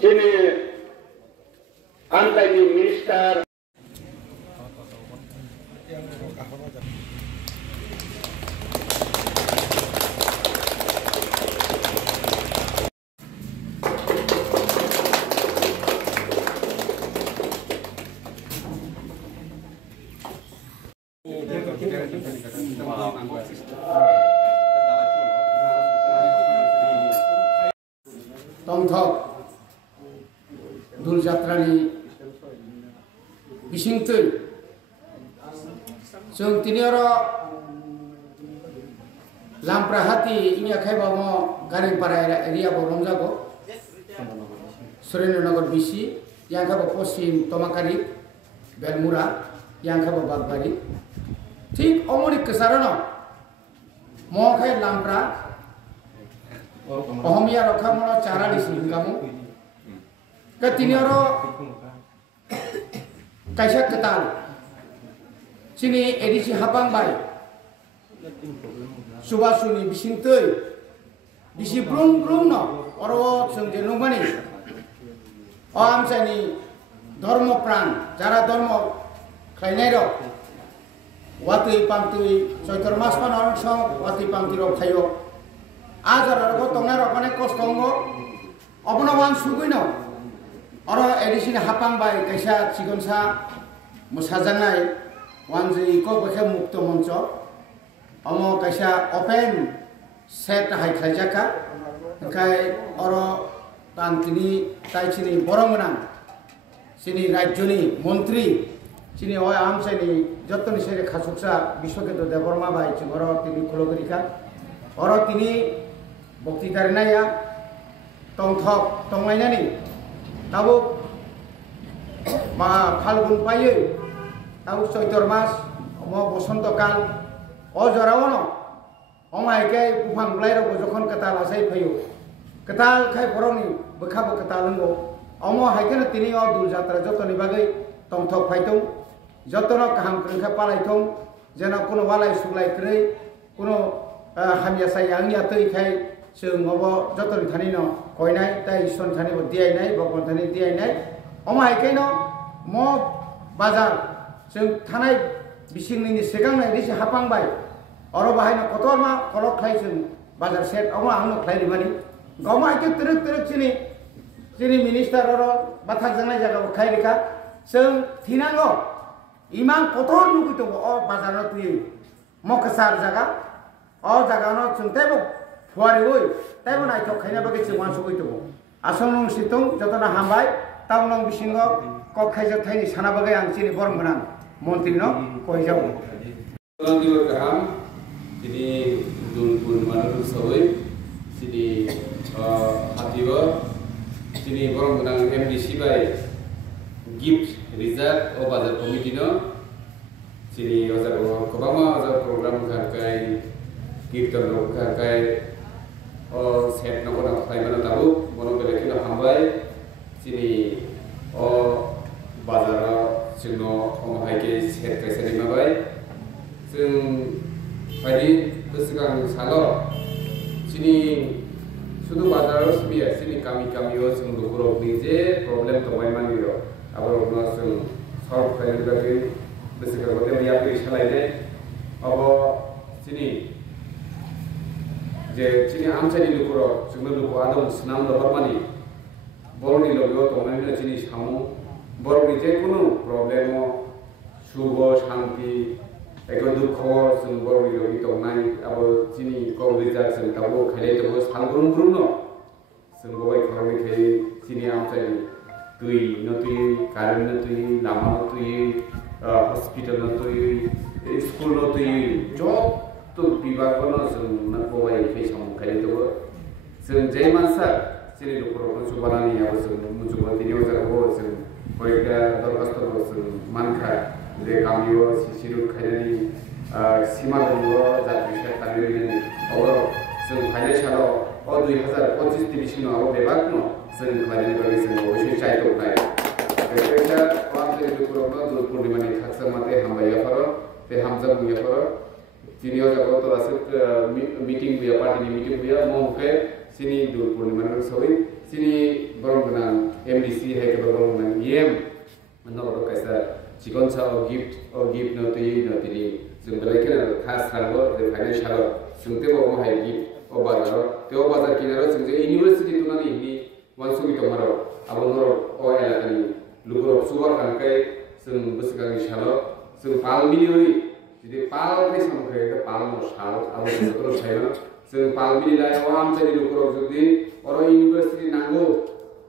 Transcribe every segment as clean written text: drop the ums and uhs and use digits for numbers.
sini antara minister Tongthok Dul Jatrani Bisingtul Sung tinioro Lamprahati inya khai bamo garing para area boromjago Surendranagar bisi yang khabo Poschim Tomakari Belmura yang khabo Bagbari ঠিক অমরিক কেসারনো মখাই লামপ্রা অহমিয়া রখামনো চারা দিছি কামু কে তিনিoro kaisa ketal sini edisi habang bai subasuni bisingtei bisi brung no oro sung jenungmani o amsani dharma pran jara dharma khainai ro Wati pangtui soitor mas panon song wati pangtiro khayo ajar ro tonga ro kone kostongo obno wan suguino oro edisin hapang bai kaisa chigonsa musajanai wanji ko bekhe mukto moncho omo kaisa open set hai khaijaka kai oro tantini taicini borongnan sini rajyoni mantri sini oi amsani jotoni sere khasuksa bishwaketo deborma bai chingoro tini khulogirika oro tini boktitarnaya tongthok tonglainani tabu ma phalgun paye tabu choitor mas mo bosonto kal o jorawono omai ke bufang blairo jokhon ketal asai phayo ketal khai boroni bekhabo ketalango omo haikena tini o dul jatra jotoni bagai tongthok phaitung jotono kaham krengkha palaithong jena kono walai suglai krei kono hamya sai angya tei khai sung obo jotoni thani no koinai tai son thani bo diai nai bokon thani diai nai omai kaino mo bazar sung thanai bising ni segang nai disi hapang bai oro bahai no kotor ma kolok khai sung bazar set omo angno khai rimani goma ke teruk sini minister oro bathak jangnai jaga khai rika sung thinango Imang kotor nugu itu, oh bazar itu mau kesar jaga, oh jaga no cuntai bu, fuari bu, tapi naik kok kayaknya bagi cuman suku itu, asal nong situng, jatuh nah hambai, tahu nong bisingo, kok kayak jatuh ini sana bagi yang sini borong menang, montir no, kau hijau. Orang di Wakam, sini dulpur mana dulu sawit, sini hatiwa, sini borong menang MDC by gift. Result o bazar committee no sini bazar kobama bazar program kai kirtan no kai o set no kona khai mana tabu mono bele kino hambai sini o bazar sino o hai ke set kai sani mabai sing padi besikang salo sini sudu bazar sebiya sini kami o sing dukuro nije problem to mai maniro Abang langsung solve kali lagi, besar kalau dia punya istilah ini, apa sini, je sini amca di lukuro, cuma lukur ada senam dolar mani, baru ni logo toman ni sini samu, baru ni je kuno problemo, subo shanti, ekor dukho, sen baru ni logo toman, apa sini kau bijak sen tahu kali itu bos hangurung no, sen bawa ekonomi kali sini amca ni. Tui, notui, karen notui, lama notui, hospital notui, school notui, job tu bibar kono sung nak bawa face kamu kali tu, sung jai masa sini lukur orang subana ni apa sung muncul tini orang apa sung mereka dorkas tu sung manka, de kami sisiru kaya ni sima dulu jatuh saya tadi ni orang sung kaya shalo, 2025 division awak bebas no. Sering kali bagi semua usia cai tu naik. Kerana orang dari dulu dulu di mana khasnya mate hamba ya faro, te hamzah punya faro. Sini orang kalau tu asyik meeting punya party ni meeting punya mau ke sini dulu di mana sini borong dengan MDC hai ke bang man menurut kaisa cikon sa gift no tini जों बेलायखिना खास थांगो फाइनान्सियेल जोंते बो हाय गिफ्ट ओ बाजार ते ओ बाजार किनारो जों जे इउनिभार्सिटी तुनानि नि वानसुगि तमारो आबो नर ओ एलाकानि लुगुर सुबार कानकाय जों बोसगानि सालो जों पाल मिलियै जुदि पाल नि समखै पाल न साल आबो जों सायना जों पाल मिलिलाय ओ आमचानि लुगुर जुदि अर इउनिभार्सिटी नांगौ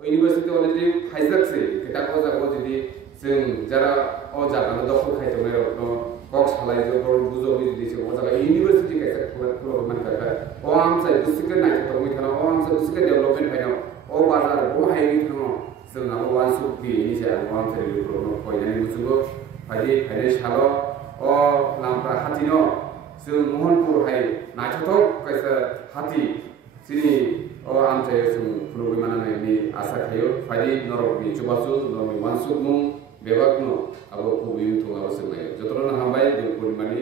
इउनिभार्सिटी अलरेडी फाइजाकसै केटा को जागो जुदि जों जारा ओ जागानो दखल खायतोनाय रखनो कक सालाय जो बुजो बिदि से ओ जागा इउनिभार्सिटी कायसा खुलो मानका ओ आमचाय बुसिके नायथो मिथाना ओ आमचाय बुसिके डेभलपमेन्ट फाइनाव ओ बाजार ओ हायनि थानो जों नाबो वानसुक दि नि जा ओ आमचाय लुगुर फयनानि बुजुगो फायदे सालो ओ लामफ्रा हातिनो जों मोहनपुर हाय नायथो कायसा हाति सिनि ओ आमचाय जों खुलुबि मानानायनि आसा खायो फायदि नरकनि चुबासु नरकनि वानसुक मुं बेबागनो आबो खुबिउ थंगाबो सोंनाय जतरन हामबाय दुपुरमानि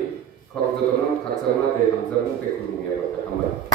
खक जतरन खाकसामा ते हामजाबु ते खुलुमिया हामबाय